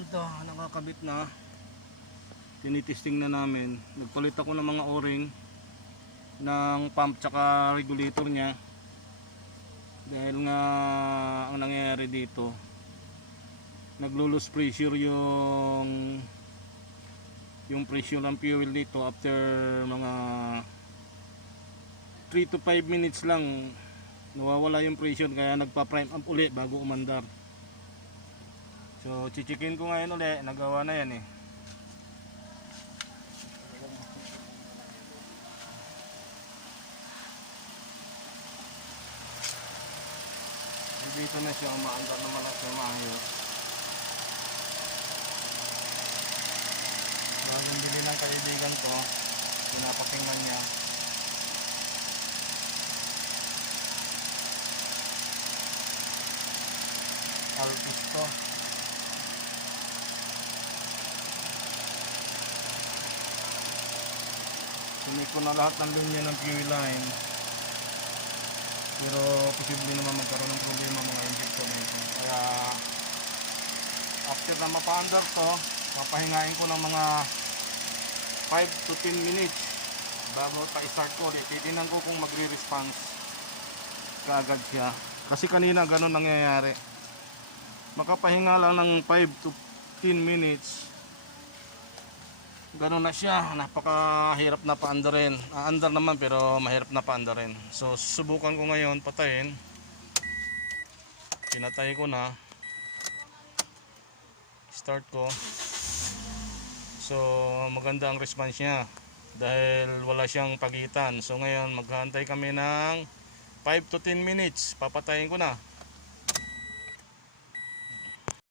Ito, nakakabit na. Tinitesting na namin. Nagpalit ako ng mga o-ring ng pump tsaka regulator nya. Dahil nga ang nangyayari dito, naglo-lose pressure yung pressure ng fuel dito after mga 3 to 5 minutes lang nawawala yung pressure, kaya nagpa-prime up uli bago umandar. So chichikin ko ngayon uli, nagawa na yan eh. Dito na siya, umaandar naman at siya maayos. Bagong bili ng kaibigan ko, pinapakinggan niya. Alpis to. Sunik ko na lahat ng linya ng fuel line, pero posible naman magkaroon ng problema mga injector nito. Kaya after na mapa-under to, papahingain ko ng mga 5 to 10 minutes bago pa-start ko ulit. Titignan ko kung magre-response kaagad siya, kasi kanina ganun nangyayari. Makapahinga lang ng 5 to 10 minutes, ganun na siya. Napakahirap na paandarin. Aandar naman pero mahirap na paandarin. So subukan ko ngayon patayin. Pinatay ko na, start ko. So maganda ang response niya dahil wala siyang pagitan. So ngayon maghahantay kami ng 5 to 10 minutes. Papatayin ko na.